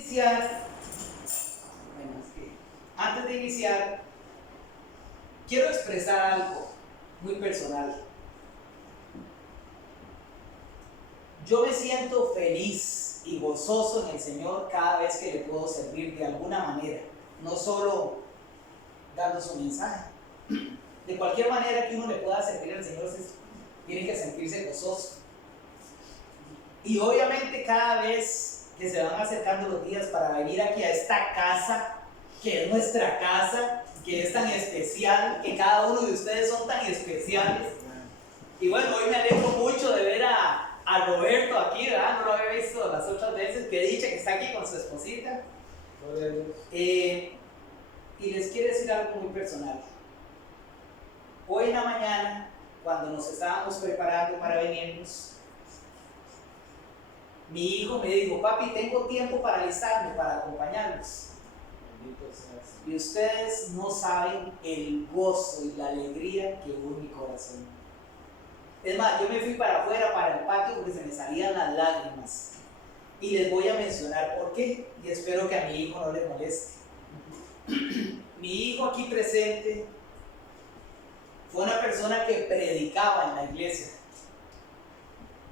iniciar, antes de iniciar, quiero expresar algo muy personal. Yo me siento feliz y gozoso en el Señor cada vez que le puedo servir de alguna manera, no solo dando su mensaje. De cualquier manera que uno le pueda servir al Señor, tiene que sentirse gozoso. Y obviamente cada vez que se van acercando los días para venir aquí a esta casa, que es nuestra casa, que es tan especial, que cada uno de ustedes son tan especiales. Y bueno, hoy me alegro mucho de ver a Roberto aquí, ¿verdad? No lo había visto las otras veces, que dicha que está aquí con su esposita. Y les quiero decir algo muy personal. Hoy en la mañana, cuando nos estábamos preparando para venirnos, mi hijo me dijo: papi, tengo tiempo para alistarme, para acompañarlos. Y ustedes no saben el gozo y la alegría que hubo en mi corazón. Es más, yo me fui para afuera, para el patio, porque se me salían las lágrimas. Y les voy a mencionar por qué, y espero que a mi hijo no le moleste. Mi hijo aquí presente fue una persona que predicaba en la iglesia.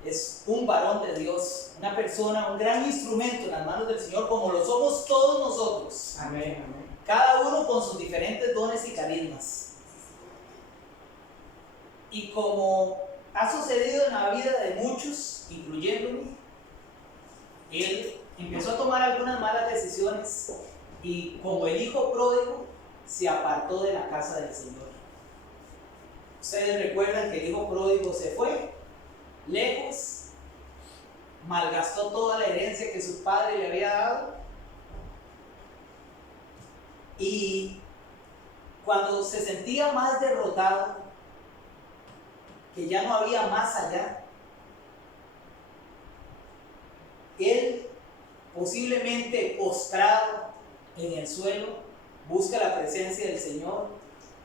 Es un varón de Dios, una persona, un gran instrumento en las manos del Señor, como lo somos todos nosotros. Amén, amén. Cada uno con sus diferentes dones y carismas. Y como ha sucedido en la vida de muchos, incluyéndome, él empezó a tomar algunas malas decisiones y, como el hijo pródigo, se apartó de la casa del Señor. Ustedes recuerdan que el hijo pródigo se fue lejos, malgastó toda la herencia que su padre le había dado, y cuando se sentía más derrotado, que ya no había más allá, él, posiblemente postrado en el suelo, busca la presencia del Señor,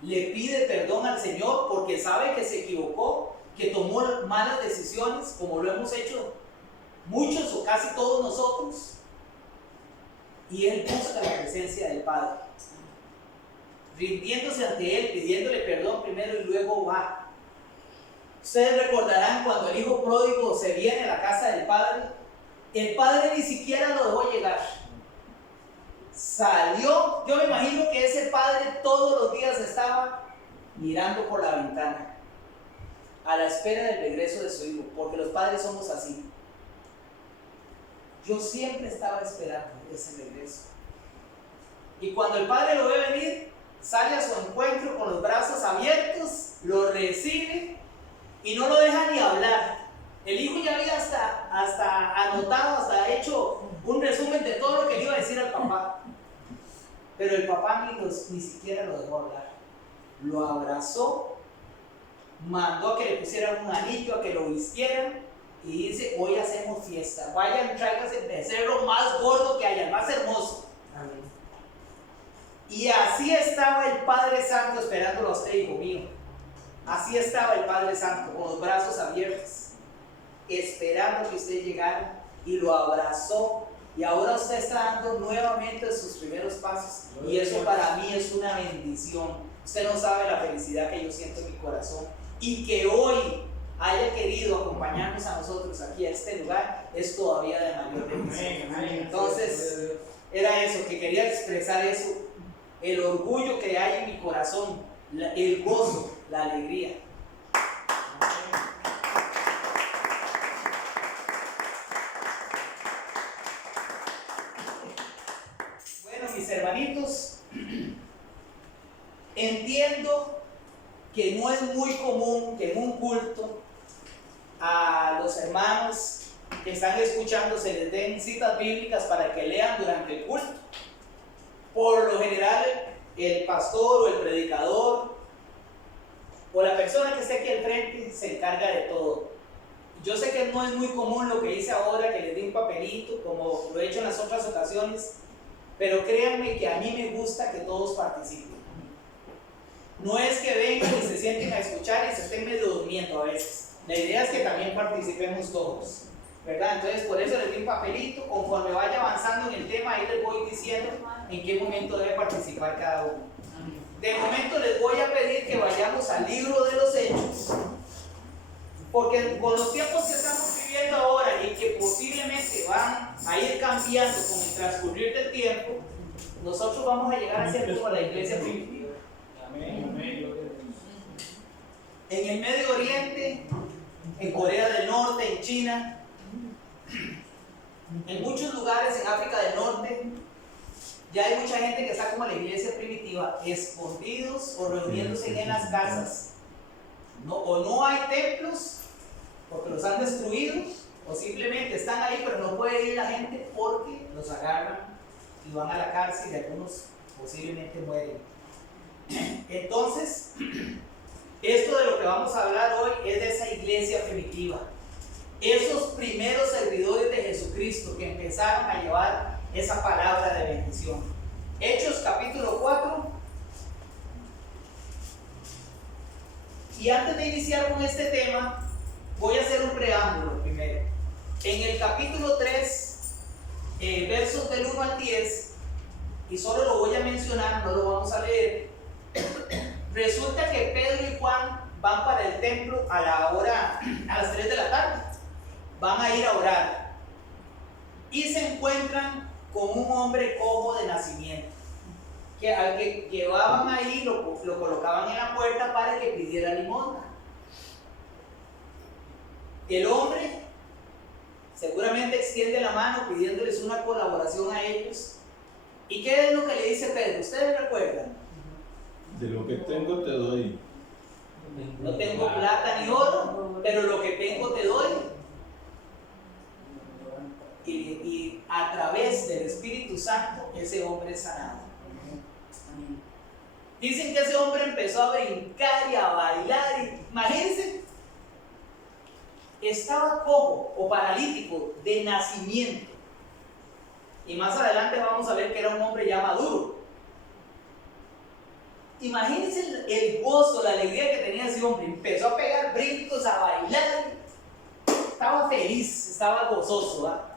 le pide perdón al Señor porque sabe que se equivocó, que tomó malas decisiones, como lo hemos hecho muchos o casi todos nosotros, y él busca la presencia del Padre, rindiéndose ante él, pidiéndole perdón primero y luego va. Ustedes recordarán cuando el hijo pródigo se viene a la casa del Padre, el Padre ni siquiera lo dejó llegar. Salió. Yo me imagino que ese padre todos los días estaba mirando por la ventana, a la espera del regreso de su hijo, porque los padres somos así. Yo siempre estaba esperando ese regreso. Y cuando el padre lo ve venir, sale a su encuentro con los brazos abiertos, lo recibe y no lo deja ni hablar. El hijo ya había hasta anotado, hasta hecho un resumen de todo lo que le iba a decir al papá. Pero el papá ni siquiera lo dejó hablar. Lo abrazó, mandó a que le pusieran un anillo, a que lo vistieran, y dice: hoy hacemos fiesta, vayan, tráiganse el becerro más gordo que haya, el más hermoso. Amén. Y así estaba el Padre Santo esperándolo a usted, hijo mío. Así estaba el Padre Santo, con los brazos abiertos, esperando que usted llegara, y lo abrazó. Y ahora usted está dando nuevamente sus primeros pasos, y eso para mí es una bendición. Usted no sabe la felicidad que yo siento en mi corazón, y que hoy haya querido acompañarnos a nosotros aquí a este lugar es todavía de mayor bendición. Entonces era eso, que quería expresar eso, el orgullo que hay en mi corazón, el gozo, la alegría. Bueno, mis hermanitos, entiendo que no es muy común que en un culto a los hermanos que están escuchando se les den citas bíblicas para que lean durante el culto. Por lo general, el pastor o el predicador o la persona que esté aquí al frente se encarga de todo. Yo sé que no es muy común lo que hice ahora, que les di un papelito como lo he hecho en las otras ocasiones, pero créanme que a mí me gusta que todos participen. No es que vengan y se sienten a escuchar y se estén medio durmiendo a veces. La idea es que también participemos todos, ¿verdad? Entonces por eso les di un papelito, conforme vaya avanzando en el tema diciendo en qué momento debe participar cada uno. De momento les voy a pedir que vayamos al libro de los Hechos, porque con los tiempos que estamos viviendo ahora y que posiblemente van a ir cambiando con el transcurrir del tiempo, nosotros vamos a llegar a ser como la iglesia primitiva. En el Medio Oriente, en Corea del Norte, en China, en muchos lugares en África del Norte, ya hay mucha gente que está como la iglesia primitiva, escondidos o reuniéndose en las casas. O no hay templos porque los han destruido, o simplemente están ahí pero no puede ir la gente porque los agarran y van a la cárcel y algunos posiblemente mueren. Entonces, esto de lo que vamos a hablar hoy es de esa iglesia primitiva, esos primeros servidores de Jesucristo que empezaron a llevar esa palabra de bendición. Hechos capítulo 4. Y antes de iniciar con este tema, voy a hacer un preámbulo primero. En el capítulo 3, versos del 1 al 10, y solo lo voy a mencionar, no lo vamos a leer. Resulta que Pedro y Juan van para el templo a las 3 de la tarde. Van a ir a orar. Y se encuentran con un hombre cojo de nacimiento, que al que llevaban ahí lo colocaban en la puerta para que pidiera limosna. El hombre seguramente extiende la mano pidiéndoles una colaboración a ellos. ¿Y qué es lo que le dice Pedro? ¿Ustedes recuerdan? De lo que tengo te doy. No tengo plata ni oro, pero lo que tengo te doy. Y a través del Espíritu Santo ese hombre es sanado. Dicen que ese hombre empezó a brincar y a bailar. Imagínense, estaba cojo o paralítico de nacimiento. Y más adelante vamos a ver que era un hombre ya maduro. Imagínense el gozo, la alegría que tenía ese hombre. Empezó a pegar brincos, a bailar. Estaba feliz, estaba gozoso, ¿verdad?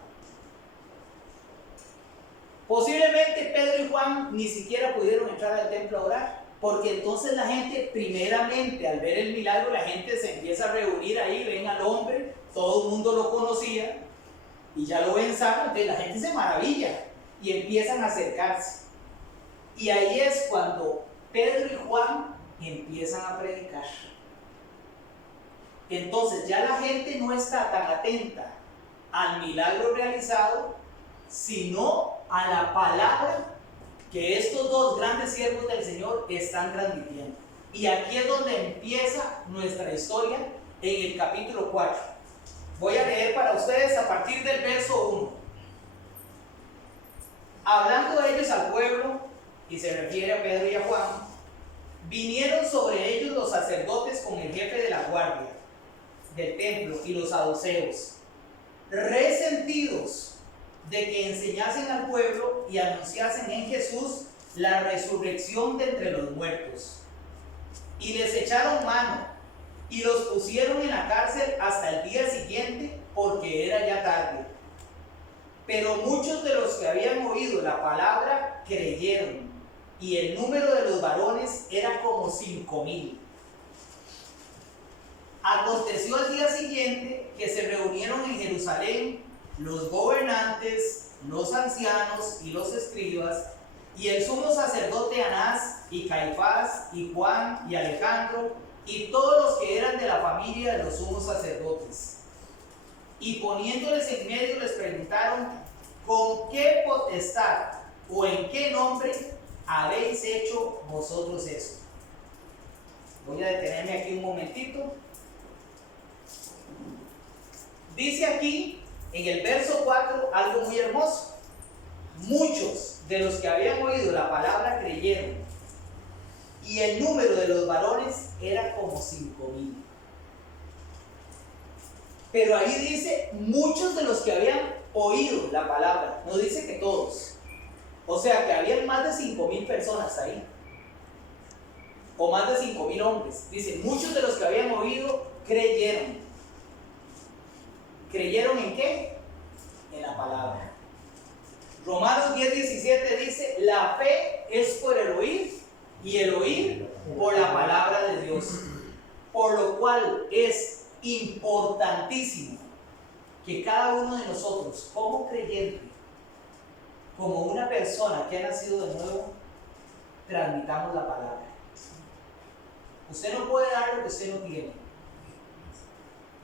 Posiblemente Pedro y Juan ni siquiera pudieron entrar al templo a orar, porque entonces la gente, primeramente, al ver el milagro, la gente se empieza a reunir ahí, ven al hombre, todo el mundo lo conocía, y ya lo ven sano, entonces la gente se maravilla, y empiezan a acercarse. Y ahí es cuando Pedro y Juan empiezan a predicar. Entonces ya la gente no está tan atenta al milagro realizado, sino a la palabra que estos dos grandes siervos del Señor están transmitiendo. Y aquí es donde empieza nuestra historia en el capítulo 4. Voy a leer para ustedes a partir del verso 1. Hablando ellos al pueblo, y se refiere a Pedro y a Juan, vinieron sobre ellos los sacerdotes con el jefe de la guardia del templo y los saduceos, resentidos de que enseñasen al pueblo y anunciasen en Jesús la resurrección de entre los muertos. Y les echaron mano y los pusieron en la cárcel hasta el día siguiente, porque era ya tarde. Pero muchos de los que habían oído la palabra creyeron, y el número de los varones era como 5,000. Aconteció al día siguiente que se reunieron en Jerusalén los gobernantes, los ancianos y los escribas, y el sumo sacerdote Anás, y Caifás, y Juan, y Alejandro, y todos los que eran de la familia de los sumos sacerdotes. Y poniéndoles en medio les preguntaron: ¿con qué potestad o en qué nombre habéis hecho vosotros eso? Voy a detenerme aquí un momentito. Dice aquí en el verso 4 algo muy hermoso. Muchos de los que habían oído la palabra creyeron, y el número de los varones era como 5,000. Pero ahí dice muchos de los que habían oído la palabra, no dice que todos. O sea que habían más de 5,000 personas ahí, o más de 5,000 hombres. Dice muchos de los que habían oído creyeron. ¿Creyeron en qué? En la palabra. Romanos 10:17 dice, la fe es por el oír y el oír por la palabra de Dios. Por lo cual es importantísimo que cada uno de nosotros, como creyente, como una persona que ha nacido de nuevo, transmitamos la palabra. Usted no puede dar lo que usted no tiene.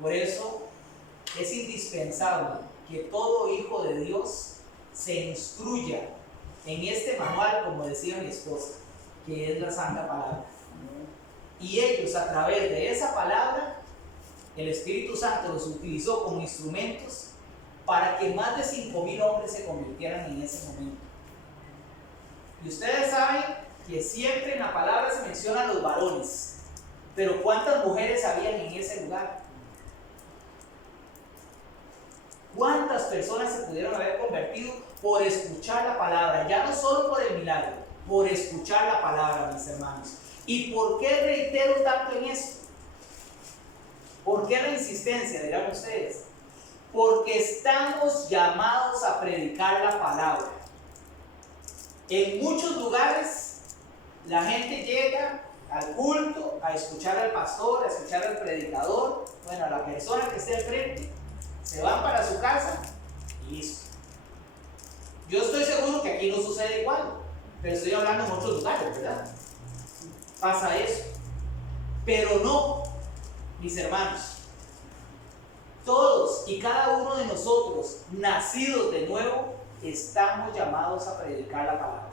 Por eso es indispensable que todo hijo de Dios se instruya en este manual, como decía mi esposa, que es la Santa Palabra. Y ellos, a través de esa palabra, el Espíritu Santo los utilizó como instrumentos para que más de 5,000 hombres se convirtieran en ese momento. Y ustedes saben que siempre en la palabra se mencionan los varones, pero ¿cuántas mujeres habían en ese lugar? ¿Cuántas personas se pudieron haber convertido por escuchar la palabra? Ya no solo por el milagro, por escuchar la palabra, mis hermanos. ¿Y por qué reitero tanto en esto? ¿Por qué la insistencia, dirán ustedes? Porque estamos llamados a predicar la palabra. En muchos lugares la gente llega al culto a escuchar al pastor, a escuchar al predicador, bueno, a la persona que esté al frente, se van para su casa y listo. Yo estoy seguro que aquí no sucede igual, pero estoy hablando en otros lugares, ¿verdad? Pasa eso. Pero no, mis hermanos, todos y cada uno de nosotros, nacidos de nuevo, estamos llamados a predicar la palabra.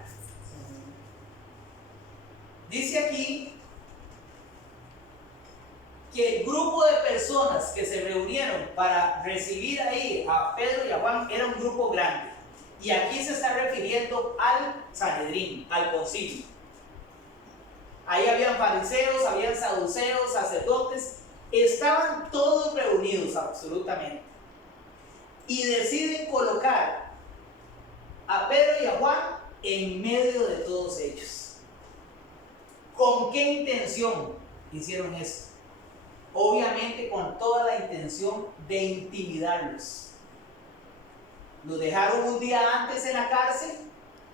Dice aquí que el grupo de personas que se reunieron para recibir ahí a Pedro y a Juan era un grupo grande. Y aquí se está refiriendo al Sanedrín, al concilio. Ahí habían fariseos, habían saduceos, sacerdotes, estaban todos reunidos absolutamente. Y deciden colocar a Pedro y a Juan en medio de todos ellos. ¿Con qué intención hicieron esto? Obviamente con toda la intención de intimidarlos. Los dejaron un día antes en la cárcel,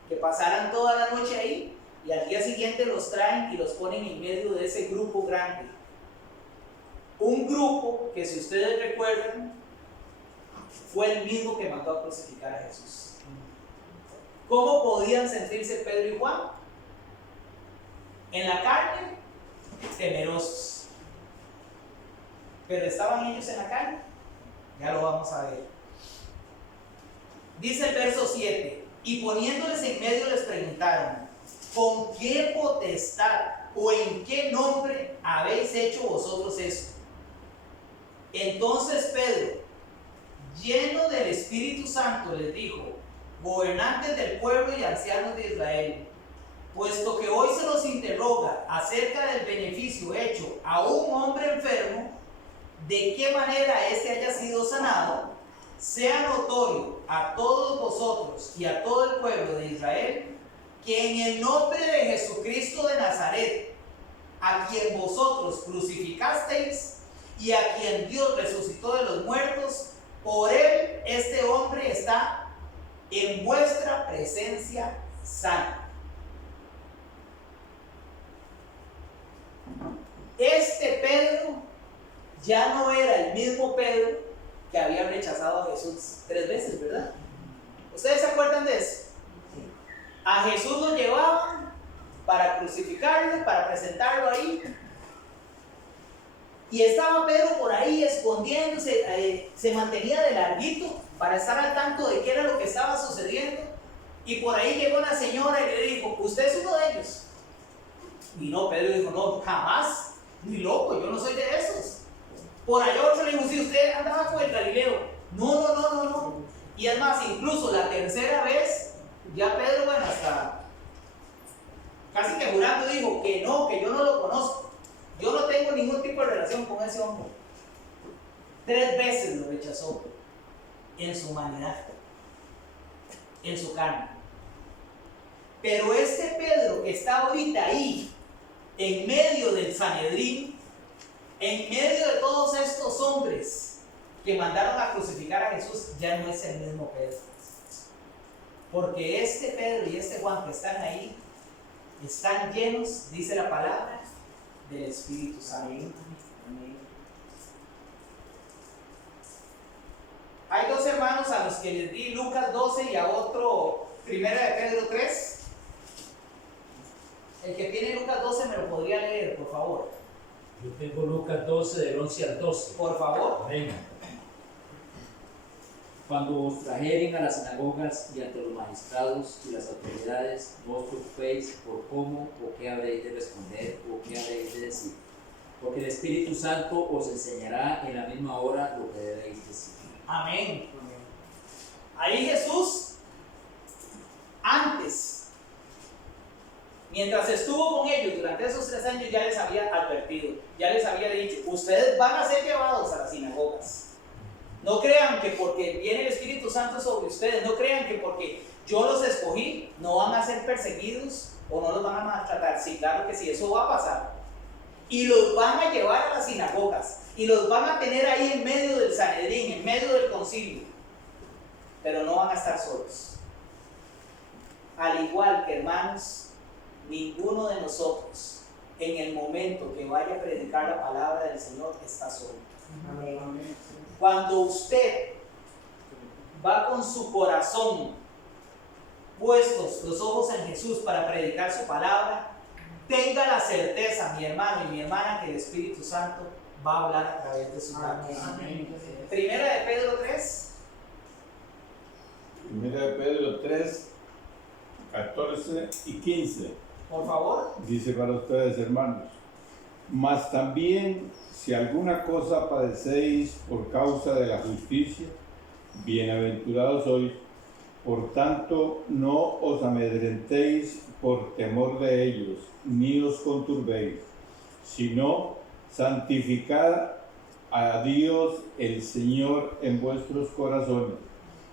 que pasaran toda la noche ahí, y al día siguiente los traen y los ponen en medio de ese grupo grande. Un grupo que, si ustedes recuerdan, fue el mismo que mandó a crucificar a Jesús. ¿Cómo podían sentirse Pedro y Juan? En la carne, temerosos. Pero estaban ellos en la carne. Ya lo vamos a ver. Dice el verso 7: y poniéndoles en medio les preguntaron, ¿con qué potestad o en qué nombre habéis hecho vosotros esto? Entonces Pedro, lleno del Espíritu Santo, les dijo: gobernantes del pueblo y ancianos de Israel, puesto que hoy se nos interroga acerca del beneficio hecho a un hombre enfermo, de qué manera éste haya sido sanado, sea notorio a todos vosotros y a todo el pueblo de Israel que en el nombre de Jesucristo de Nazaret, a quien vosotros crucificasteis y a quien Dios resucitó de los muertos, por él este hombre está en vuestra presencia sano. Este Pedro ya no era el mismo Pedro que había rechazado a Jesús 3 veces, ¿verdad? ¿Ustedes se acuerdan de eso? A Jesús lo llevaban para crucificarlo, para presentarlo ahí. Y estaba Pedro por ahí escondiéndose, se mantenía de larguito para estar al tanto de qué era lo que estaba sucediendo. Y por ahí llegó una señora y le dijo: ¿usted es uno de ellos? Y no, Pedro dijo: no, jamás, ni loco, yo no soy de esos. Por allá otro le dijo: sí, usted andaba con el Galileo. No. Y es más, incluso la tercera vez, ya Pedro, bueno, hasta casi que jurando dijo que no, que yo no lo conozco. Yo no tengo ningún tipo de relación con ese hombre. 3 veces lo rechazó en su humanidad, en su carne. Pero este Pedro que está ahorita ahí, en medio del Sanedrín, en medio de todos estos hombres que mandaron a crucificar a Jesús, ya no es el mismo Pedro. Porque este Pedro y este Juan que están ahí, están llenos, dice la palabra, del Espíritu Santo. Amén. Hay dos hermanos a los que les di Lucas 12 y a otro 1 de Pedro 3. El que tiene Lucas 12 me lo podría leer, por favor. Yo tengo Lucas 12, del 11 al 12. Por favor. Amén. Cuando os trajeren a las sinagogas y ante los magistrados y las autoridades, no os preocupéis por cómo o qué habréis de responder o qué habréis de decir, porque el Espíritu Santo os enseñará en la misma hora lo que debéis decir. Amén. Ahí Jesús, antes, mientras estuvo con ellos durante esos 3 años, ya les había advertido, ya les había dicho, ustedes van a ser llevados a las sinagogas. No crean que porque viene el Espíritu Santo sobre ustedes, no crean que porque yo los escogí, no van a ser perseguidos o no los van a maltratar. Sí, claro que sí, eso va a pasar. Y los van a llevar a las sinagogas y los van a tener ahí en medio del Sanedrín, en medio del concilio. Pero no van a estar solos. Al igual que, hermanos, ninguno de nosotros en el momento que vaya a predicar la palabra del Señor está solo. Amén. Cuando usted va con su corazón puestos los ojos en Jesús para predicar su palabra, tenga la certeza, mi hermano y mi hermana, que el Espíritu Santo va a hablar a través de sus labios. Primera de Pedro 3. Primera de Pedro 3, 14 y 15. Por favor. Dice para ustedes, hermanos: mas también, si alguna cosa padecéis por causa de la justicia, bienaventurados sois. Por tanto, no os amedrentéis por temor de ellos, ni os conturbéis, sino santificad a Dios el Señor en vuestros corazones,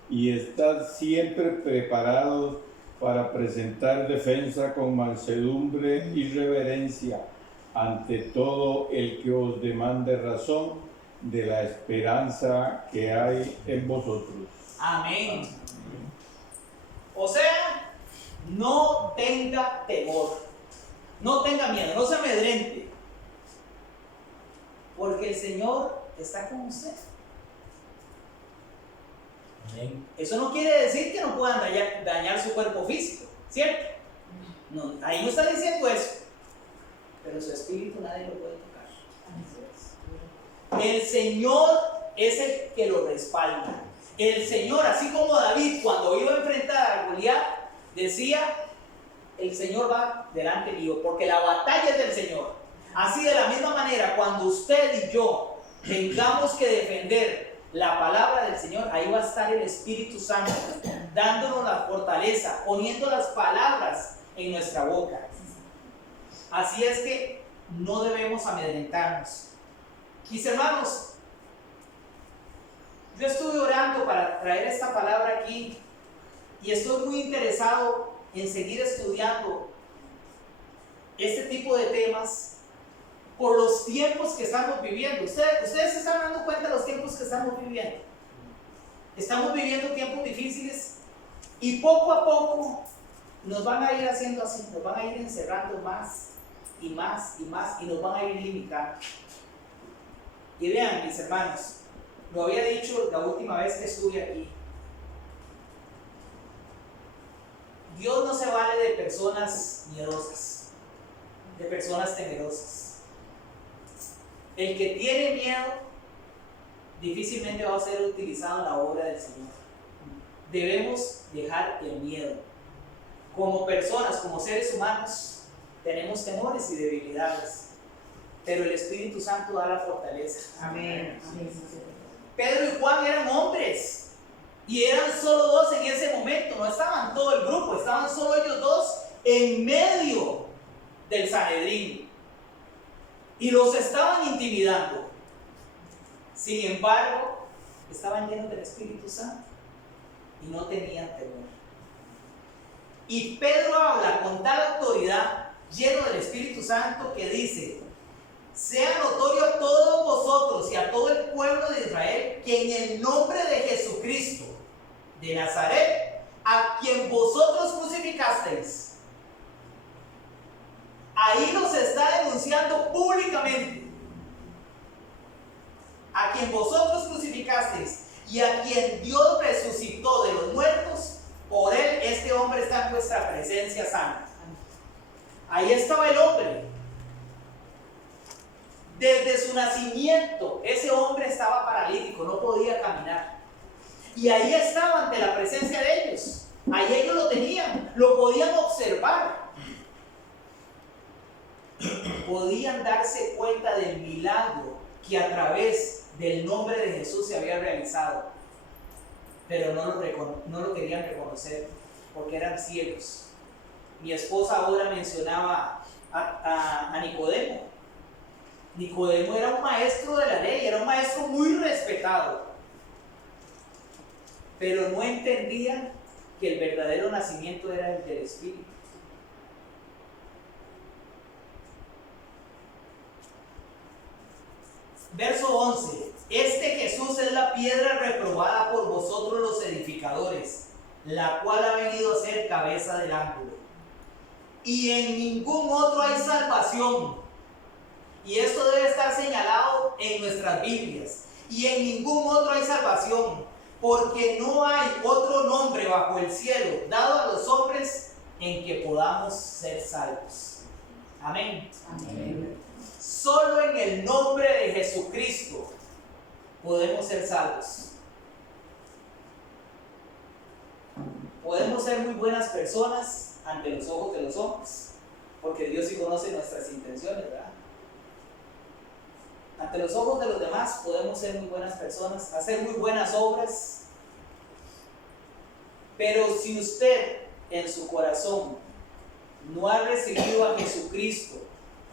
y estad siempre preparados para presentar defensa con mansedumbre y reverencia ante todo el que os demande razón de la esperanza que hay en vosotros. Amén. O sea, no tenga temor, no tenga miedo, no se amedrente, porque el Señor está con usted. Amén. Eso no quiere decir que no puedan dañar su cuerpo físico, ¿cierto? No, ahí no está diciendo eso, pero su espíritu nadie lo puede tocar. El Señor es el que lo respalda. El Señor, así como David cuando iba a enfrentar a Goliat, decía: el Señor va delante mío, porque la batalla es del Señor. Así, de la misma manera, cuando usted y yo tengamos que defender la palabra del Señor, ahí va a estar el Espíritu Santo dándonos la fortaleza, poniendo las palabras en nuestra boca. Así es que no debemos amedrentarnos. Mis hermanos, yo estuve orando para traer esta palabra aquí y estoy muy interesado en seguir estudiando este tipo de temas por los tiempos que estamos viviendo. Ustedes se están dando cuenta de los tiempos que estamos viviendo. Estamos viviendo tiempos difíciles y poco a poco nos van a ir haciendo así, nos van a ir encerrando más y más y más y nos van a ir limitando. Y vean, mis hermanos, lo había dicho la última vez que estuve aquí. Dios no se vale de personas miedosas, de personas temerosas. El que tiene miedo difícilmente va a ser utilizado en la obra del Señor. Debemos dejar el miedo. Como personas, como seres humanos, tenemos temores y debilidades, pero el Espíritu Santo da la fortaleza. Amén. Pedro y Juan eran hombres y eran solo dos en ese momento, no estaban todo el grupo, estaban solo ellos dos en medio del Sanedrín y los estaban intimidando. Sin embargo, estaban llenos del Espíritu Santo y no tenían temor. Y Pedro habla con tal autoridad, lleno del Espíritu Santo, que dice: sea notorio a todos vosotros y a todo el pueblo de Israel que en el nombre de Jesucristo de Nazaret, a quien vosotros crucificasteis. Ahí los está denunciando públicamente. A quien vosotros crucificasteis y a quien Dios resucitó de los muertos, por él este hombre está en vuestra presencia santa. Ahí estaba el hombre. Desde su nacimiento, ese hombre estaba paralítico, no podía caminar. Y ahí estaba ante la presencia de ellos. Ahí ellos lo tenían, lo podían observar. Podían darse cuenta del milagro que a través del nombre de Jesús se había realizado. Pero no lo querían reconocer porque eran ciegos. Mi esposa ahora mencionaba a Nicodemo. Nicodemo era un maestro de la ley, era un maestro muy respetado, pero no entendía que el verdadero nacimiento era el del Espíritu. Verso 11. Este Jesús es la piedra reprobada por vosotros los edificadores, la cual ha venido a ser cabeza del ángulo. Y en ningún otro hay salvación. Y esto debe estar señalado en nuestras Biblias. Y en ningún otro hay salvación, porque no hay otro nombre bajo el cielo dado a los hombres en que podamos ser salvos. Amén. Amén. Solo en el nombre de Jesucristo podemos ser salvos. Podemos ser muy buenas personas ante los ojos de los hombres, porque Dios sí conoce nuestras intenciones, ¿verdad? Ante los ojos de los demás podemos ser muy buenas personas, hacer muy buenas obras, pero si usted en su corazón no ha recibido a Jesucristo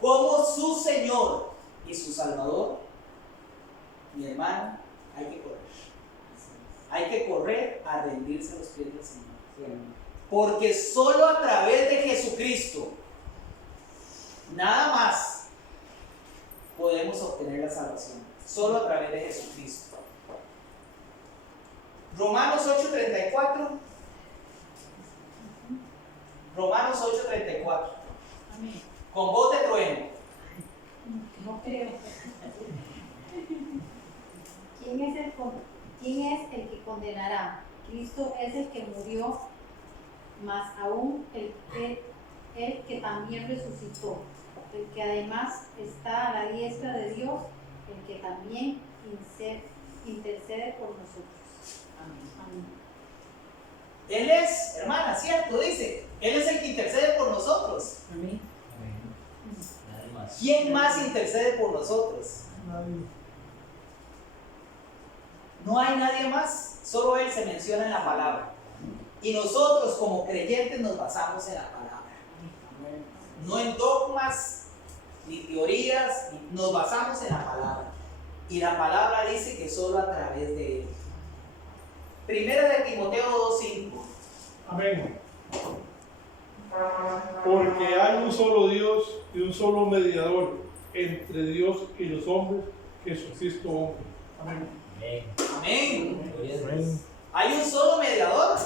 como su Señor y su Salvador, mi hermano, hay que correr. Hay que correr a rendirse a los pies del Señor. Porque solo a través de Jesucristo, nada más, podemos obtener la salvación. Solo a través de Jesucristo. Romanos 8:34. Romanos 8:34. Amén. Con voz de trueno. No creo. ¿Quién es el que condenará? Cristo es el que murió, más aún el que también resucitó, el que además está a la diestra de Dios, el que también intercede por nosotros. Amén. Él es, hermana, cierto, dice, Él es el que intercede por nosotros. Amén. ¿Quién más intercede por nosotros? No hay nadie más, solo Él se menciona en la palabra. Y nosotros como creyentes nos basamos en la palabra. No en dogmas, ni teorías, nos basamos en la palabra. Y la palabra dice que solo a través de Él. Primera de Timoteo 2:5. Amén. Porque hay un solo Dios y un solo mediador entre Dios y los hombres, Jesucristo hombre. Amén. Amén. Amén. Hay un solo mediador.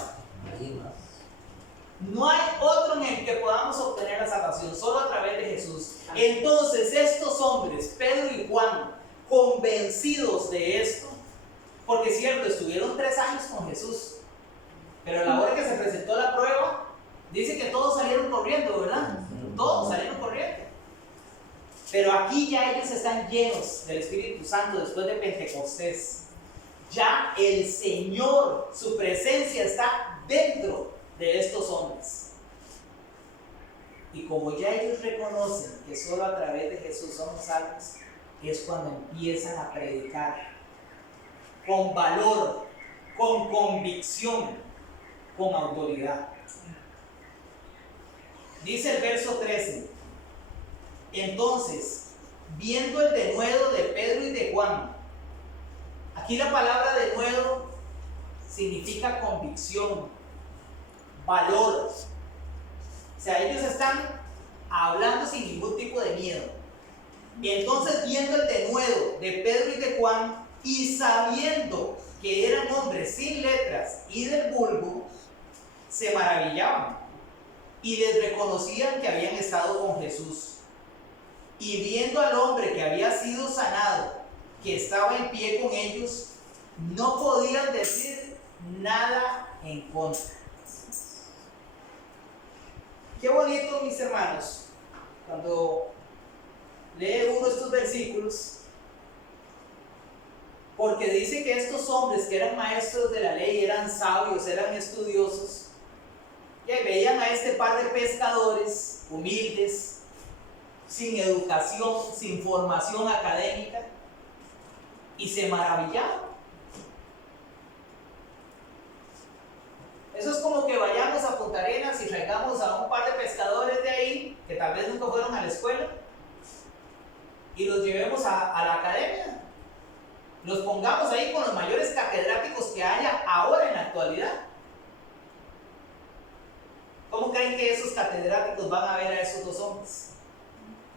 No hay otro en el que podamos obtener la salvación, solo a través de Jesús. Entonces estos hombres, Pedro y Juan, convencidos de esto, porque es cierto, estuvieron 3 años con Jesús, pero a la hora que se presentó la prueba, dice que todos salieron corriendo, ¿verdad? Todos salieron corriendo. Pero aquí ya ellos están llenos del Espíritu Santo después de Pentecostés. Ya el Señor, su presencia está dentro de estos hombres. Y como ya ellos reconocen que solo a través de Jesús somos salvos, es cuando empiezan a predicar con valor, con convicción, con autoridad. Dice el verso 13: entonces, viendo el denuedo de Pedro y de Juan, aquí la palabra denuedo significa convicción, valor. O sea, ellos están hablando sin ningún tipo de miedo. Y entonces, viendo el denuedo de Pedro y de Juan, y sabiendo que eran hombres sin letras y del vulgo, se maravillaban y les reconocían que habían estado con Jesús. Y viendo al hombre que había sido sanado, que estaba en pie con ellos, no podían decir nada en contra. Qué bonito, mis hermanos, cuando lee uno estos versículos, porque dice que estos hombres que eran maestros de la ley, eran sabios, eran estudiosos, y ahí veían a este par de pescadores humildes, sin educación, sin formación académica, y se maravillaban. Eso es como que vayamos a Punta Arenas y traigamos a un par de pescadores de ahí, que tal vez nunca fueron a la escuela, y los llevemos a la academia. Los pongamos ahí con los mayores catedráticos que haya ahora en la actualidad. ¿Cómo creen que esos catedráticos van a ver a esos dos hombres?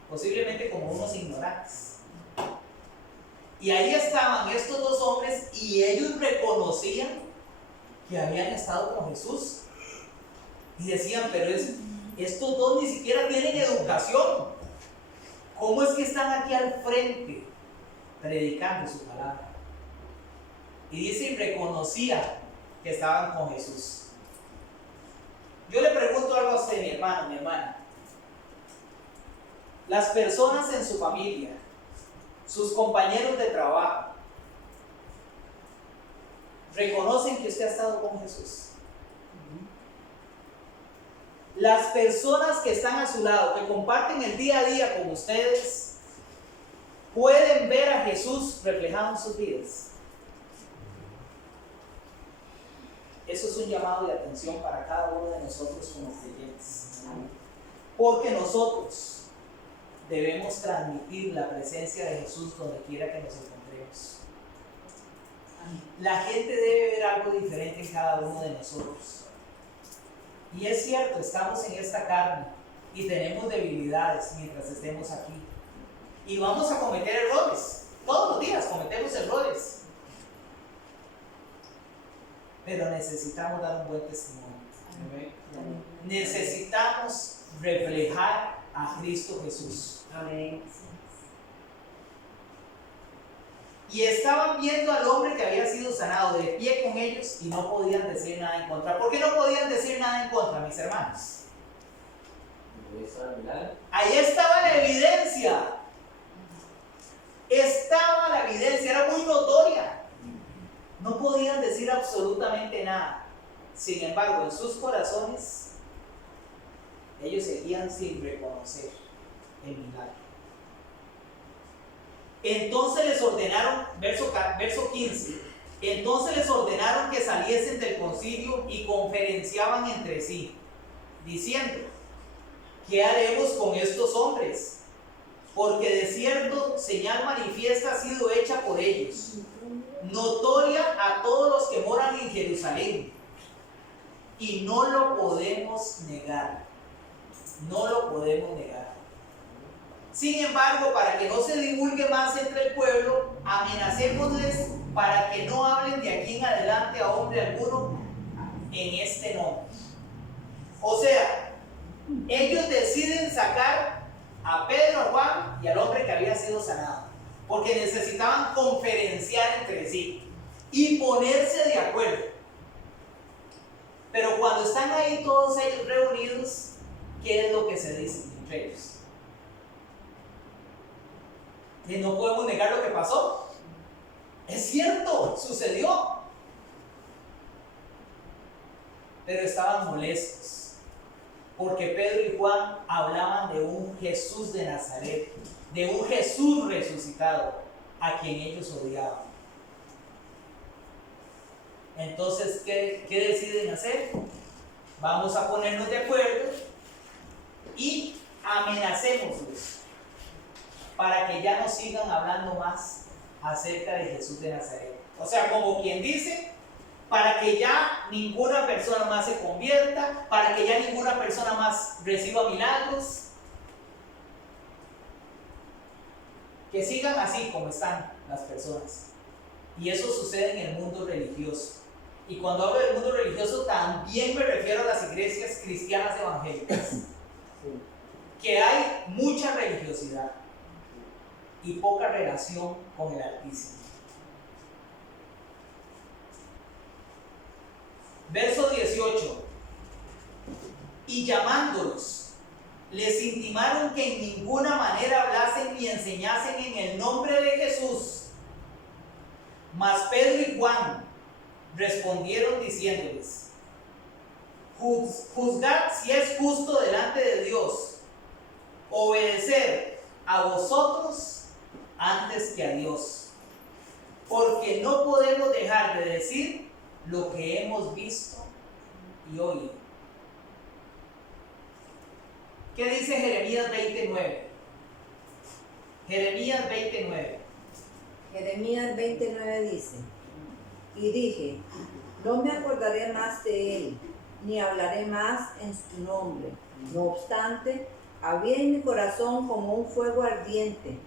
Posiblemente como unos ignorantes. Y ahí estaban estos dos hombres y ellos reconocían que habían estado con Jesús. Y decían, pero estos dos ni siquiera tienen educación. ¿Cómo es que están aquí al frente predicando su palabra? Y dice, y reconocía que estaban con Jesús. Yo le pregunto algo a usted, mi hermano, mi hermana. Las personas en su familia, sus compañeros de trabajo, reconocen que usted ha estado con Jesús. Las personas que están a su lado, que comparten el día a día con ustedes, pueden ver a Jesús reflejado en sus vidas. Eso es un llamado de atención para cada uno de nosotros como creyentes. Porque nosotros debemos transmitir la presencia de Jesús donde quiera que nos encontremos. La gente debe ver algo diferente en cada uno de nosotros. Y es cierto, estamos en esta carne y tenemos debilidades mientras estemos aquí. Y vamos a cometer errores. Todos los días cometemos errores. Pero necesitamos dar un buen testimonio. Necesitamos reflejar a Cristo Jesús. Amén. Y estaban viendo al hombre que había sido sanado de pie con ellos y no podían decir nada en contra. ¿Por qué no podían decir nada en contra, mis hermanos? Ahí estaba la evidencia. Estaba la evidencia, era muy notoria. No podían decir absolutamente nada. Sin embargo, en sus corazones, ellos seguían sin reconocer el milagro. Entonces les ordenaron, verso 15, entonces les ordenaron que saliesen del concilio y conferenciaban entre sí, diciendo, ¿qué haremos con estos hombres? Porque de cierto señal manifiesta ha sido hecha por ellos, notoria a todos los que moran en Jerusalén, y no lo podemos negar. No lo podemos negar. Sin embargo, para que no se divulgue más entre el pueblo, amenacémosles para que no hablen de aquí en adelante a hombre alguno en este nombre. O sea, ellos deciden sacar a Pedro, a Juan y al hombre que había sido sanado, porque necesitaban conferenciar entre sí y ponerse de acuerdo. Pero cuando están ahí todos ellos reunidos, ¿qué es lo que se dice entre ellos? Y no podemos negar lo que pasó. Es cierto, sucedió. Pero estaban molestos, porque Pedro y Juan hablaban de un Jesús de Nazaret, de un Jesús resucitado, a quien ellos odiaban. Entonces, ¿qué deciden hacer? Vamos a ponernos de acuerdo y amenacémoslos para que ya no sigan hablando más acerca de Jesús de Nazaret. O sea, como quien dice, para que ya ninguna persona más se convierta, para que ya ninguna persona más reciba milagros, que sigan así como están las personas. Y eso sucede en el mundo religioso. y cuando hablo del mundo religioso también me refiero a las iglesias cristianas evangélicas, que hay mucha religiosidad y poca relación con el Altísimo. Verso 18. Y llamándolos, les intimaron que en ninguna manera hablasen ni enseñasen en el nombre de Jesús. Mas Pedro y Juan respondieron diciéndoles: juzgad si es justo delante de Dios obedecer a vosotros antes que a Dios, porque no podemos dejar de decir lo que hemos visto y oído. ¿Qué dice Jeremías 29? Jeremías 29. Jeremías 29 dice: y dije, no me acordaré más de él, ni hablaré más en su nombre. No obstante, había en mi corazón como un fuego ardiente,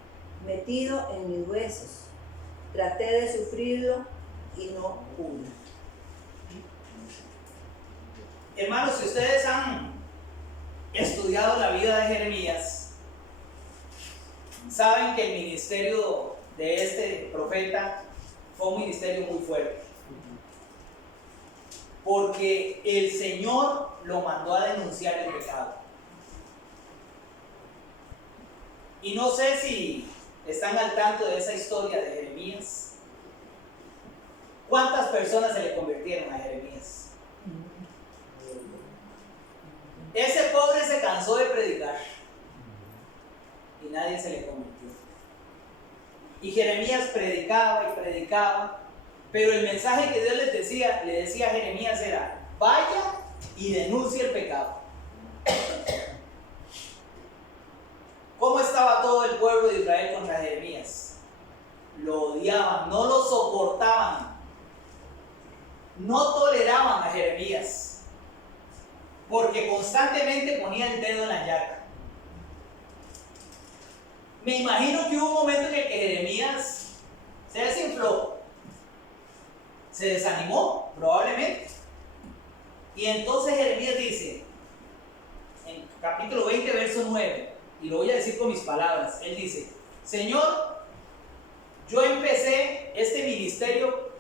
metido en mis huesos. Traté de sufrirlo y no pude. Hermanos, si ustedes han estudiado la vida de Jeremías, saben que el ministerio de este profeta fue un ministerio muy fuerte, porque el Señor lo mandó a denunciar el pecado. Y no sé si están al tanto de esa historia de Jeremías. ¿Cuántas personas se le convirtieron a Jeremías? Ese pobre se cansó de predicar y nadie se le convirtió. Y Jeremías predicaba y predicaba, pero el mensaje que Dios le decía a Jeremías era: vaya y denuncie el pecado. ¿Cómo estaba todo el pueblo de Israel contra Jeremías? Lo odiaban, no lo soportaban, no toleraban a Jeremías, porque constantemente ponía el dedo en la llaga. Me imagino que hubo un momento en el que Jeremías se desinfló, se desanimó, probablemente. Y entonces Jeremías dice, en capítulo 20, verso 9, y lo voy a decir con mis palabras, él dice: Señor, yo empecé este ministerio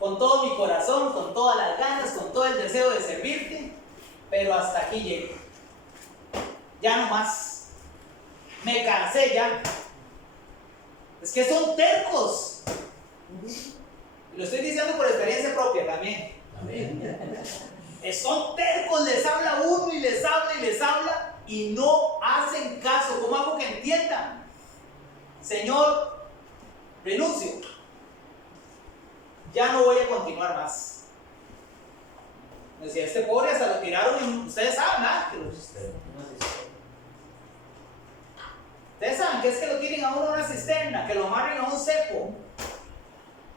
con todo mi corazón, con todas las ganas, con todo el deseo de servirte, pero hasta aquí llegué. Ya no más. Me cansé ya. Es que son tercos. Y lo estoy diciendo por experiencia propia también. Son tercos, les habla uno y les habla y no hacen caso. ¿Cómo hago que entiendan? Señor, renuncio. Ya no voy a continuar más. Decía, este pobre hasta lo tiraron y ustedes saben, ¿ah? Ustedes saben que es que lo tiren a uno en una cisterna, que lo amarren a un cepo.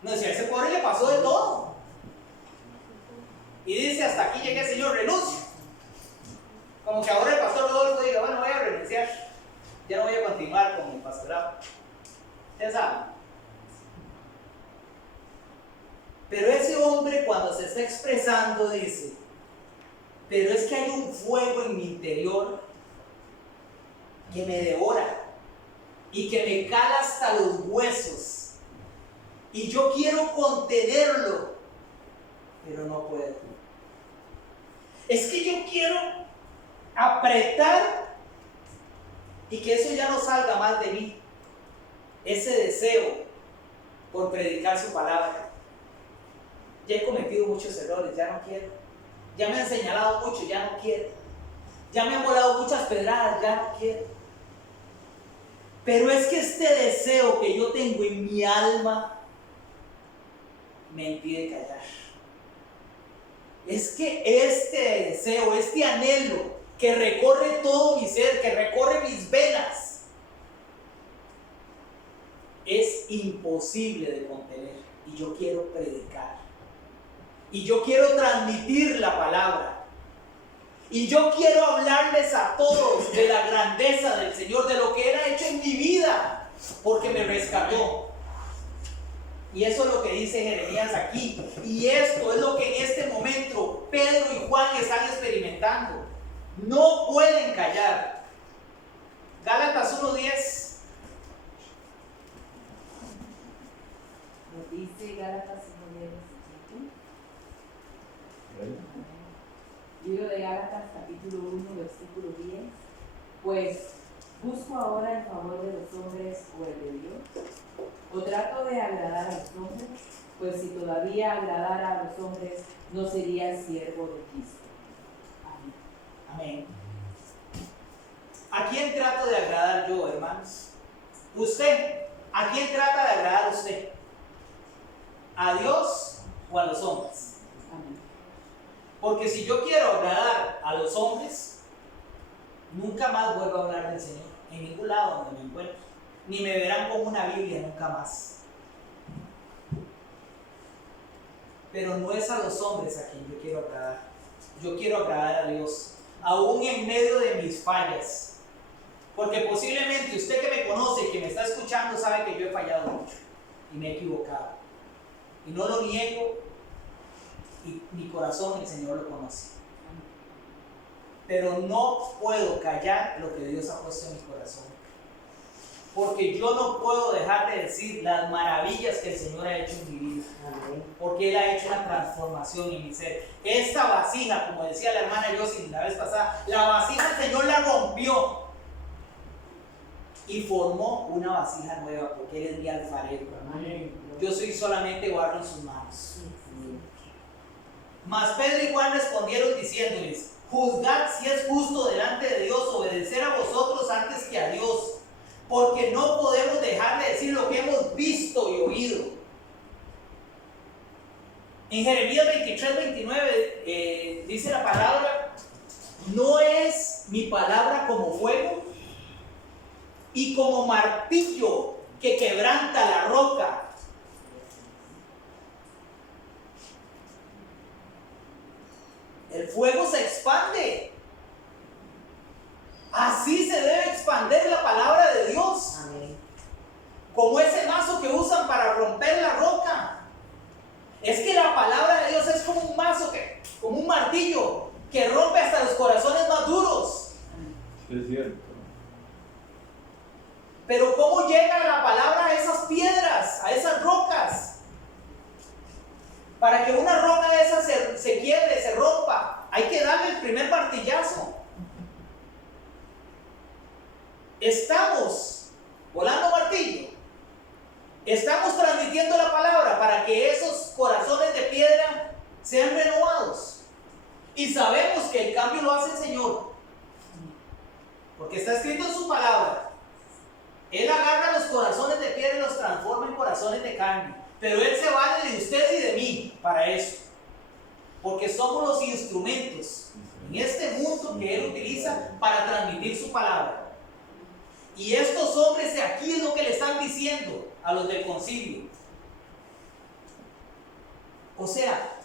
No decía, a ese pobre le pasó de todo. Y dice, hasta aquí llegué, Señor, renuncio. Como que ahora el pastor Rodolfo diga, bueno, voy a renunciar. Ya no voy a continuar con el pastorado. Ustedes saben. Pero ese hombre, cuando se está expresando, dice: pero es que hay un fuego en mi interior que me devora y que me cala hasta los huesos, y yo quiero contenerlo, pero no puedo. Es que yo quiero apretar y que eso ya no salga más de mí, ese deseo por predicar su palabra. Ya he cometido muchos errores, ya no quiero. Ya me han señalado mucho, ya no quiero. Ya me han volado muchas pedradas, ya no quiero. Pero es que este deseo que yo tengo en mi alma me impide callar. Es que este deseo, este anhelo que recorre todo mi ser, que recorre mis venas, es imposible de contener. Y yo quiero predicar. Y yo quiero transmitir la palabra. Y yo quiero hablarles a todos de la grandeza del Señor, de lo que Él ha hecho en mi vida, porque me rescató. Y eso es lo que dice Jeremías aquí. Y esto es lo que en este momento Pedro y Juan están experimentando. No pueden callar. Gálatas 1:10. Nos dice Gálatas 1:10. Libro de Gálatas, capítulo 1, versículo 10. Pues, ¿busco ahora el favor de los hombres o el de Dios? ¿O trato de agradar a los hombres? Pues si todavía agradara a los hombres, no sería siervo de Cristo. Amén. ¿A quién trato de agradar yo, hermanos? Usted. ¿A quién trata de agradar usted? ¿A Dios o a los hombres? Amén. Porque si yo quiero agradar a los hombres, nunca más vuelvo a hablar del Señor, en ningún lado donde me encuentro. Ni me verán con una Biblia nunca más. Pero no es a los hombres a quien yo quiero agradar. Yo quiero agradar a Dios, aún en medio de mis fallas. Porque posiblemente usted que me conoce y que me está escuchando sabe que yo he fallado mucho y me he equivocado. Y no lo niego, y mi corazón el Señor lo conoce. Pero no puedo callar lo que Dios ha puesto en mi corazón. Porque yo no puedo dejar de decir las maravillas que el Señor ha hecho en mi vida. Porque Él ha hecho una transformación en mi ser. Esta vasija, como decía la hermana Yossi la vez pasada, la vasija el Señor la rompió y formó una vasija nueva, porque Él es mi alfarero. Yo soy solamente guardo en sus manos. Mas Pedro y Juan respondieron diciéndoles: juzgad si es justo delante de Dios obedecer a vosotros antes que a Dios, porque no podemos dejar de decir lo que hemos visto y oído. En Jeremías 23:29 dice la palabra: ¿no es mi palabra como fuego y como martillo que quebranta la roca? El fuego se expande. Así se debe expandir la palabra de Dios. Amén. Como ese mazo que usan para romper la roca. Es que la palabra de Dios es como un mazo, como un martillo que rompe hasta los corazones más duros. Es cierto. Pero ¿cómo llega la palabra a esas piedras, a esas rocas? Para que una roca de esas se quiebre, se rompa, hay que darle el primer martillazo. Estamos volando martillo. Estamos transmitiendo la palabra para que esos corazones de piedra sean renovados. Y sabemos que el cambio lo hace el Señor. Porque está escrito en su palabra. Él agarra los corazones de piedra y los transforma en corazones de carne. Pero Él se vale de usted y de mí para eso. Porque somos los instrumentos en este mundo que Él utiliza para transmitir su palabra. Y estos hombres de aquí es lo que le están diciendo a los del concilio. O sea,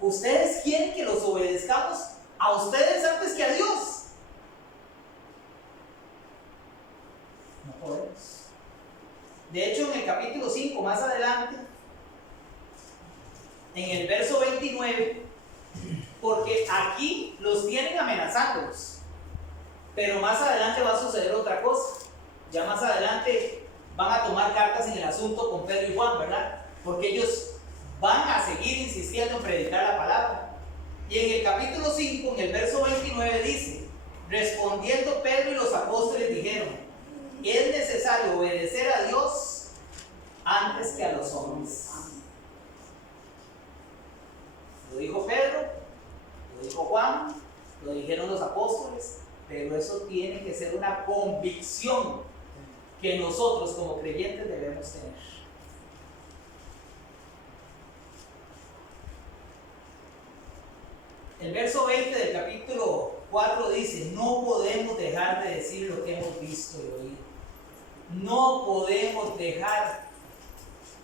ustedes quieren que los obedezcamos a ustedes antes que a Dios. No podemos. De hecho, en el capítulo 5, más adelante, en el verso 29, porque aquí los tienen amenazándolos, pero más adelante va a suceder otra cosa. Ya más adelante van a tomar cartas en el asunto con Pedro y Juan, ¿verdad? Porque ellos van a seguir insistiendo en predicar la palabra. Y en el capítulo 5, en el verso 29 dice: respondiendo Pedro y los apóstoles dijeron: es necesario obedecer a Dios antes que a los hombres. Lo dijo Pedro, lo dijo Juan, lo dijeron los apóstoles, pero eso tiene que ser una convicción que nosotros como creyentes debemos tener. El verso 20 del capítulo 4 dice: no podemos dejar de decir lo que hemos visto y oído. No podemos dejar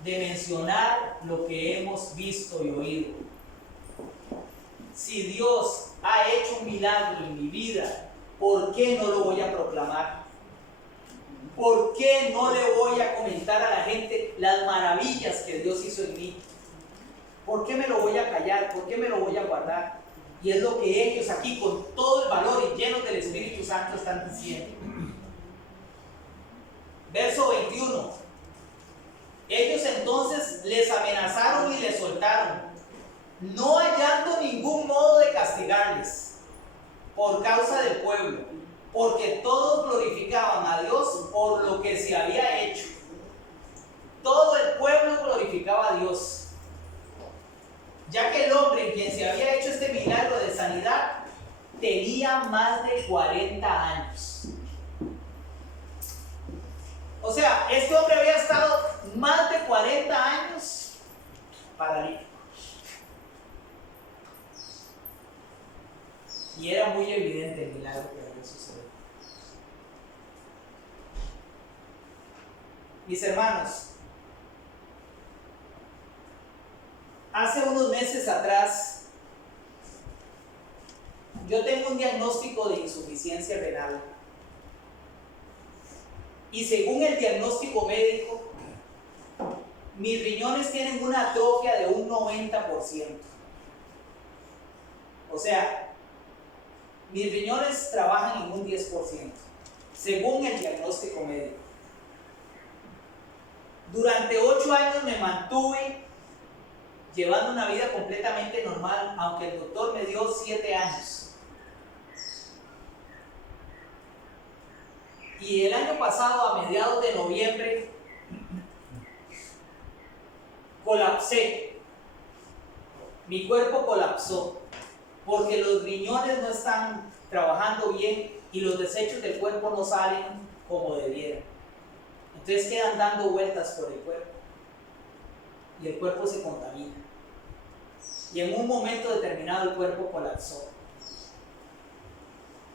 de mencionar lo que hemos visto y oído. Si Dios ha hecho un milagro en mi vida, ¿por qué no lo voy a proclamar? ¿Por qué no le voy a comentar a la gente las maravillas que Dios hizo en mí? ¿Por qué me lo voy a callar? ¿Por qué me lo voy a guardar? Y es lo que ellos aquí, con todo el valor y llenos del Espíritu Santo, están diciendo. Verso 21. Ellos entonces les amenazaron y les soltaron, no hallando ningún modo de castigarles por causa del pueblo, porque todos glorificaban a Dios por lo que se había hecho. Todo el pueblo glorificaba a Dios, ya que el hombre en quien se había hecho este milagro de sanidad tenía más de 40 años. O sea, este hombre había estado más de 40 años paralítico. Y era muy evidente el milagro que había sucedido. Mis hermanos, hace unos meses atrás, yo tengo un diagnóstico de insuficiencia renal. Y según el diagnóstico médico, mis riñones tienen una atrofia de un 90%. O sea, mis riñones trabajan en un 10%, según el diagnóstico médico. Durante 8 años me mantuve llevando una vida completamente normal, aunque el doctor me dio 7 años. Y el año pasado, a mediados de noviembre, colapsé. Mi cuerpo colapsó porque los riñones no están trabajando bien y los desechos del cuerpo no salen como debieran. Entonces quedan dando vueltas por el cuerpo y el cuerpo se contamina. Y en un momento determinado el cuerpo colapsó.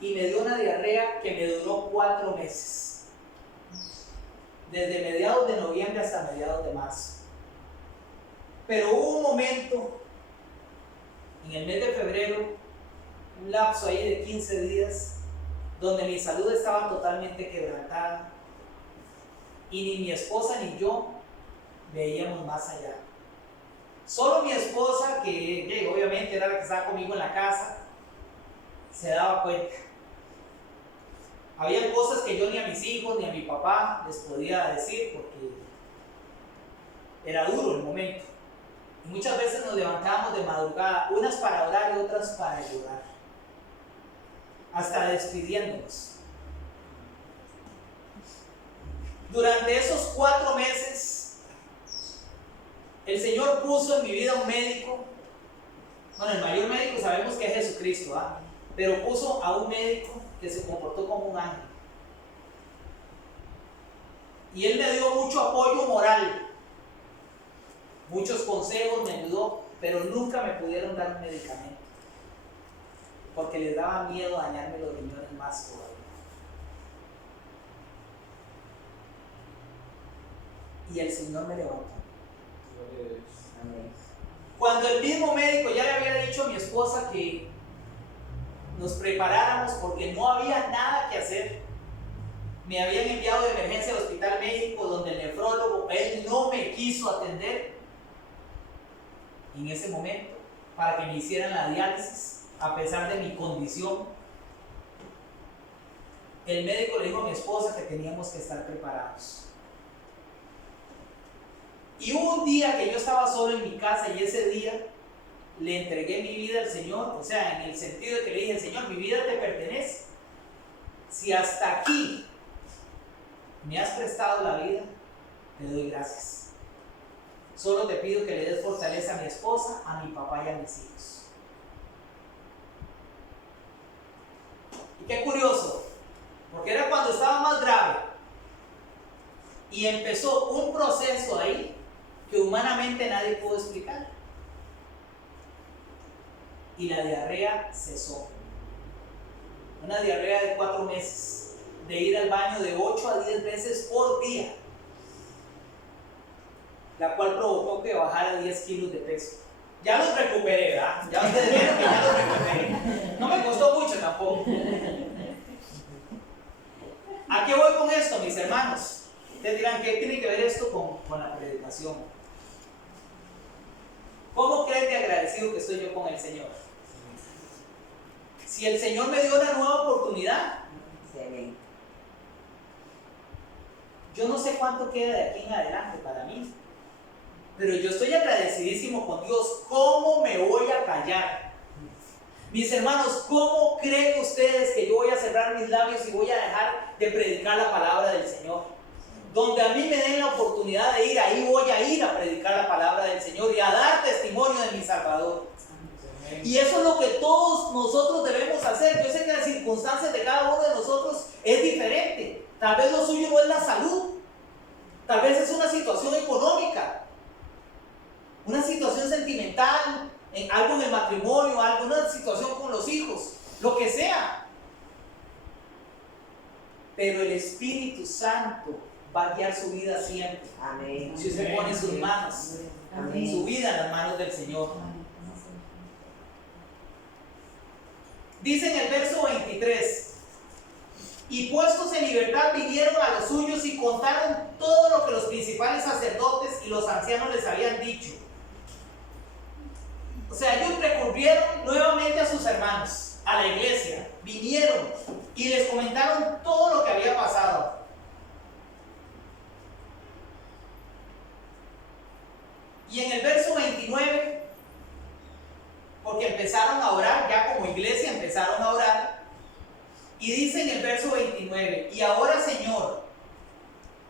Y me dio una diarrea que me duró 4 meses. Desde mediados de noviembre hasta mediados de marzo. Pero hubo un momento, en el mes de febrero, un lapso ahí de 15 días, donde mi salud estaba totalmente quebrantada. Y ni mi esposa ni yo veíamos más allá. Solo mi esposa, que obviamente era la que estaba conmigo en la casa, se daba cuenta. Había cosas que yo ni a mis hijos ni a mi papá les podía decir porque era duro el momento. Y muchas veces nos levantábamos de madrugada, unas para orar y otras para llorar, hasta despidiéndonos. Durante esos 4 meses, el Señor puso en mi vida un médico. Bueno, el mayor médico sabemos que es Jesucristo, ¿ah? Pero puso a un médico que se comportó como un ángel. Y él me dio mucho apoyo moral, muchos consejos me ayudó, pero nunca me pudieron dar un medicamento, porque les daba miedo dañarme los riñones más todavía. Y el Señor me levantó. Cuando el mismo médico ya le había dicho a mi esposa que nos preparáramos porque no había nada que hacer, me habían enviado de emergencia al hospital médico donde el nefrólogo, él no me quiso atender en ese momento para que me hicieran la diálisis a pesar de mi condición. El médico le dijo a mi esposa que teníamos que estar preparados. Y hubo un día que yo estaba solo en mi casa y ese día le entregué mi vida al Señor, o sea, en el sentido de que le dije: Señor, mi vida te pertenece. Si hasta aquí me has prestado la vida, te doy gracias. Solo te pido que le des fortaleza a mi esposa, a mi papá y a mis hijos. Y qué curioso, porque era cuando estaba más grave. Y empezó un proceso ahí que humanamente nadie pudo explicar. Y la diarrea cesó. Una diarrea de 4 meses, de ir al baño de 8 a 10 veces por día, la cual provocó que bajara 10 kilos de peso. Ya los recuperé, ¿verdad? Ya ustedes vieron que ya los recuperé. No me costó mucho tampoco. ¿A qué voy con esto, mis hermanos? Ustedes dirán, ¿qué tiene que ver esto con la predicación? ¿Cómo creen de agradecido que estoy yo con el Señor? Si el Señor me dio una nueva oportunidad, yo no sé cuánto queda de aquí en adelante para mí, pero yo estoy agradecidísimo con Dios. ¿Cómo me voy a callar? Mis hermanos, ¿cómo creen ustedes que yo voy a cerrar mis labios y voy a dejar de predicar la palabra del Señor? Donde a mí me den la oportunidad de ir, ahí voy a ir a predicar la palabra del Señor y a dar testimonio de mi Salvador. Y eso es lo que todos nosotros debemos hacer. Yo sé que las circunstancias de cada uno de nosotros es diferente. Tal vez lo suyo no es la salud, tal vez es una situación económica, una situación sentimental, algo en el matrimonio, alguna situación con los hijos, lo que sea. Pero el Espíritu Santo va a guiar su vida siempre. Amén. Si usted pone sus manos, Amén. su vida en las manos del Señor. Dice en el verso 23: y puestos en libertad vinieron a los suyos y contaron todo lo que los principales sacerdotes y los ancianos les habían dicho. O sea, ellos recurrieron nuevamente a sus hermanos, a la iglesia, vinieron y les comentaron todo lo que había pasado. Y en el verso 29, porque empezaron a orar, ya como iglesia empezaron a orar, y dice en el verso 29: y ahora, Señor,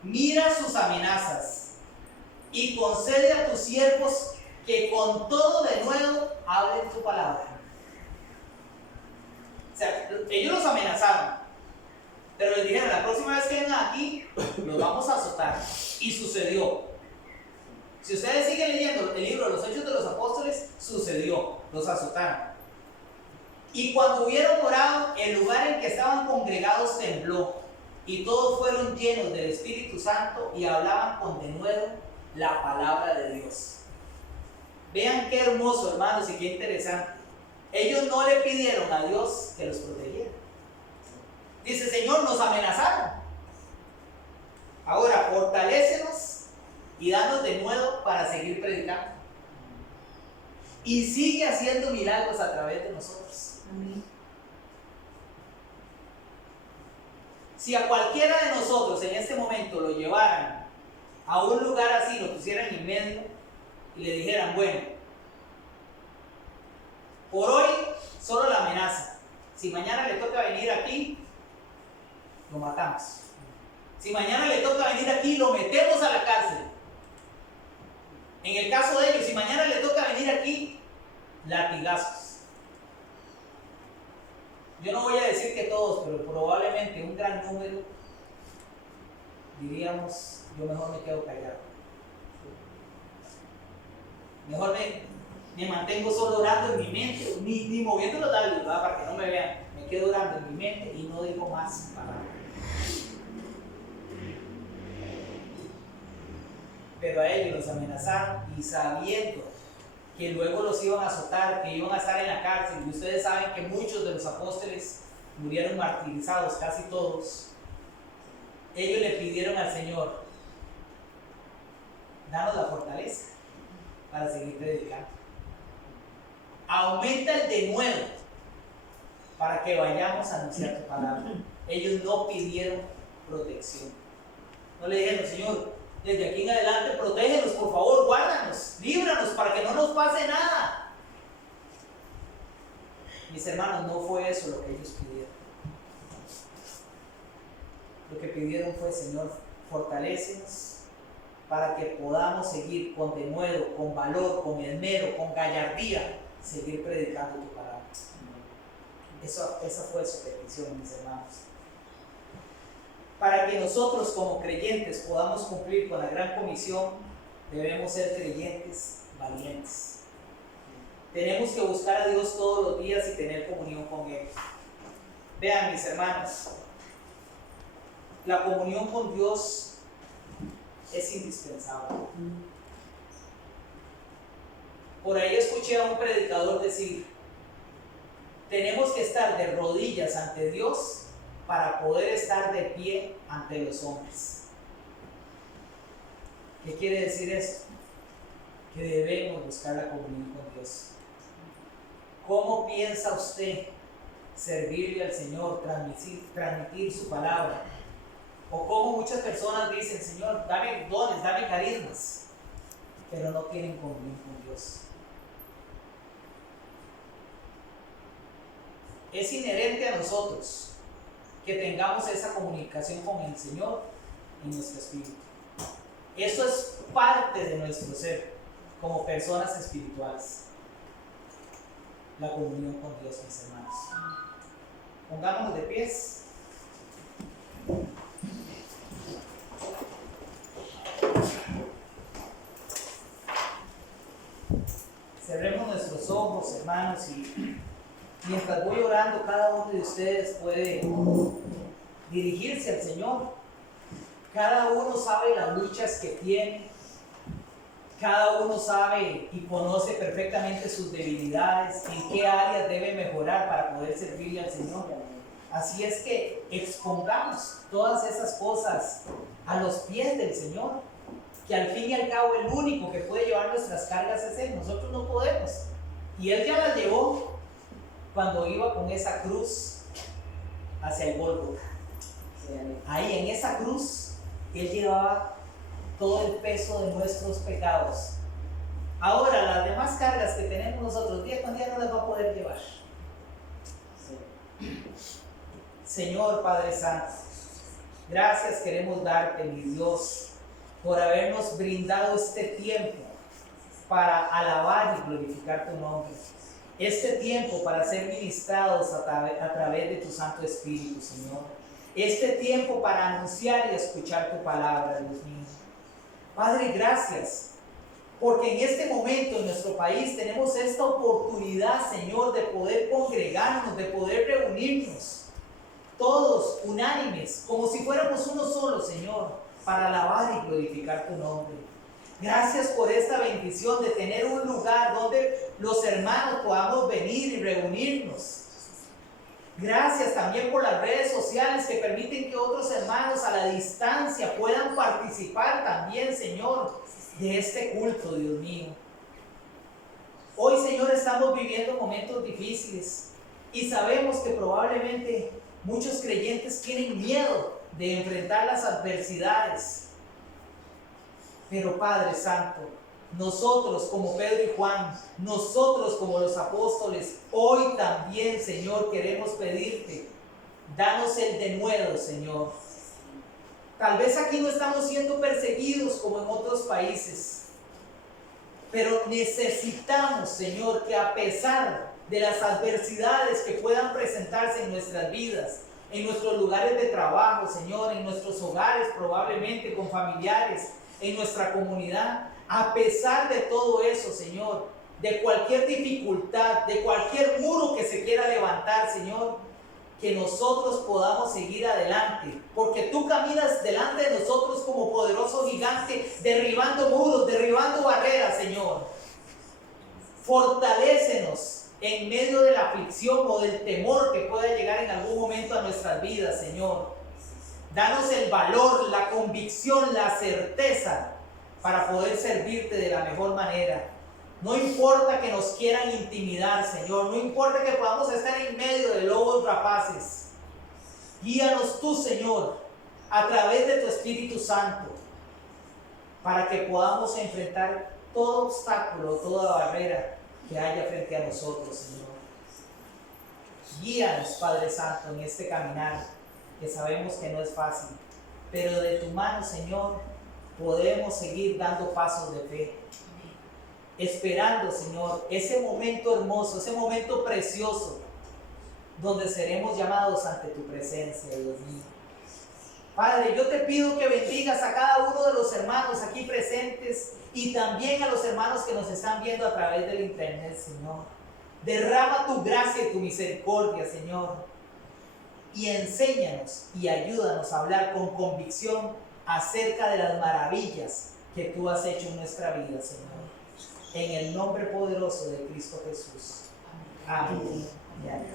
mira sus amenazas y concede a tus siervos que con todo de nuevo hablen tu palabra. O sea, ellos los amenazaron, pero les dijeron: la próxima vez que vengan aquí, los vamos a azotar. Y sucedió. Si ustedes siguen leyendo el libro de los Hechos de los Apóstoles, sucedió, los azotaron. Y cuando hubieron orado, el lugar en que estaban congregados tembló, y todos fueron llenos del Espíritu Santo y hablaban con denuedo la palabra de Dios. Vean qué hermoso, hermanos, y qué interesante. Ellos no le pidieron a Dios que los protegiera. Dice: Señor, nos amenazaron. Ahora, fortalécenos y danos de nuevo para seguir predicando. Y sigue haciendo milagros a través de nosotros. Amén. Si a cualquiera de nosotros en este momento lo llevaran a un lugar así, lo pusieran en medio y le dijeran: bueno, por hoy solo la amenaza. Si mañana le toca venir aquí, lo matamos. Si mañana le toca venir aquí, lo metemos a la cárcel. En el caso de ellos, si mañana le toca venir aquí, latigazos. Yo no voy a decir que todos, pero probablemente un gran número diríamos: yo mejor me quedo callado. Mejor me mantengo solo orando en mi mente, ni moviendo los labios, ¿verdad? Para que no me vean. Me quedo orando en mi mente y no digo más palabras. Pero a ellos los amenazaron, y sabiendo que luego los iban a azotar, que iban a estar en la cárcel, y ustedes saben que muchos de los apóstoles murieron martirizados, casi todos, ellos le pidieron al Señor: danos la fortaleza para seguir predicando. Aumenta el denuedo para que vayamos a anunciar tu palabra. Ellos no pidieron protección. No le dijeron: Señor, desde aquí en adelante protégenos, por favor, guárdanos, líbranos para que no nos pase nada. Mis hermanos, no fue eso lo que ellos pidieron. Lo que pidieron fue: Señor, fortalécenos para que podamos seguir con denuedo, con valor, con esmero, con gallardía, seguir predicando tu palabra. Esa fue su petición, mis hermanos. Para que nosotros como creyentes podamos cumplir con la gran comisión, debemos ser creyentes valientes. Tenemos que buscar a Dios todos los días y tener comunión con Él. Vean, mis hermanos, la comunión con Dios es indispensable. Por ahí escuché a un predicador decir: tenemos que estar de rodillas ante Dios para poder estar de pie ante los hombres. ¿Qué quiere decir esto? Que debemos buscar la comunión con Dios. ¿Cómo piensa usted servirle al Señor, transmitir su palabra? O como muchas personas dicen: Señor, dame dones, dame carismas, pero no tienen comunión con Dios. Es inherente a nosotros que tengamos esa comunicación con el Señor en nuestro espíritu. Eso es parte de nuestro ser como personas espirituales. La comunión con Dios, mis hermanos. Pongámonos de pies. Cerremos nuestros ojos, hermanos, y mientras voy orando, cada uno de ustedes puede dirigirse al Señor. Cada uno sabe las luchas que tiene. Cada uno sabe y conoce perfectamente sus debilidades, en qué áreas debe mejorar para poder servirle al Señor. Así es que expongamos todas esas cosas a los pies del Señor, que al fin y al cabo el único que puede llevar nuestras cargas es Él. Nosotros no podemos. Y Él ya las llevó cuando iba con esa cruz hacia el Gólgota. Ahí en esa cruz Él llevaba todo el peso de nuestros pecados. Ahora las demás cargas que tenemos nosotros día con día no las va a poder llevar. Señor Padre Santo, gracias queremos darte, mi Dios, por habernos brindado este tiempo para alabar y glorificar tu nombre. Este tiempo para ser ministrados a través de tu Santo Espíritu, Señor. Este tiempo para anunciar y escuchar tu palabra, Dios mío. Padre, gracias, porque en este momento en nuestro país tenemos esta oportunidad, Señor, de poder congregarnos, de poder reunirnos, todos unánimes, como si fuéramos uno solo, Señor, para alabar y glorificar tu nombre. Gracias por esta bendición de tener un lugar donde los hermanos podamos venir y reunirnos. Gracias también por las redes sociales que permiten que otros hermanos a la distancia puedan participar también, Señor, de este culto, Dios mío. Hoy, Señor, estamos viviendo momentos difíciles y sabemos que probablemente muchos creyentes tienen miedo de enfrentar las adversidades. Pero Padre Santo, nosotros como Pedro y Juan, nosotros como los apóstoles, hoy también, Señor, queremos pedirte, danos el denuedo, Señor. Tal vez aquí no estamos siendo perseguidos como en otros países, pero necesitamos, Señor, que a pesar de las adversidades que puedan presentarse en nuestras vidas, en nuestros lugares de trabajo, Señor, en nuestros hogares probablemente con familiares, en nuestra comunidad, a pesar de todo eso, Señor, de cualquier dificultad, de cualquier muro que se quiera levantar, Señor, que nosotros podamos seguir adelante, porque tú caminas delante de nosotros como poderoso gigante, derribando muros, derribando barreras, Señor. Fortalécenos en medio de la aflicción o del temor que pueda llegar en algún momento a nuestras vidas, Señor. Danos el valor, la convicción, la certeza para poder servirte de la mejor manera. No importa que nos quieran intimidar, Señor. No importa que podamos estar en medio de lobos rapaces. Guíanos tú, Señor, a través de tu Espíritu Santo, para que podamos enfrentar todo obstáculo, toda barrera que haya frente a nosotros, Señor. Guíanos, Padre Santo, en este caminar, que sabemos que no es fácil, pero de tu mano, Señor, podemos seguir dando pasos de fe, esperando, Señor, ese momento hermoso, ese momento precioso, donde seremos llamados ante tu presencia, Dios mío. Padre, yo te pido que bendigas a cada uno de los hermanos aquí presentes y también a los hermanos que nos están viendo a través del internet, Señor. Derrama tu gracia y tu misericordia, Señor, y enséñanos y ayúdanos a hablar con convicción acerca de las maravillas que tú has hecho en nuestra vida, Señor. En el nombre poderoso de Cristo Jesús. Amén. Amén.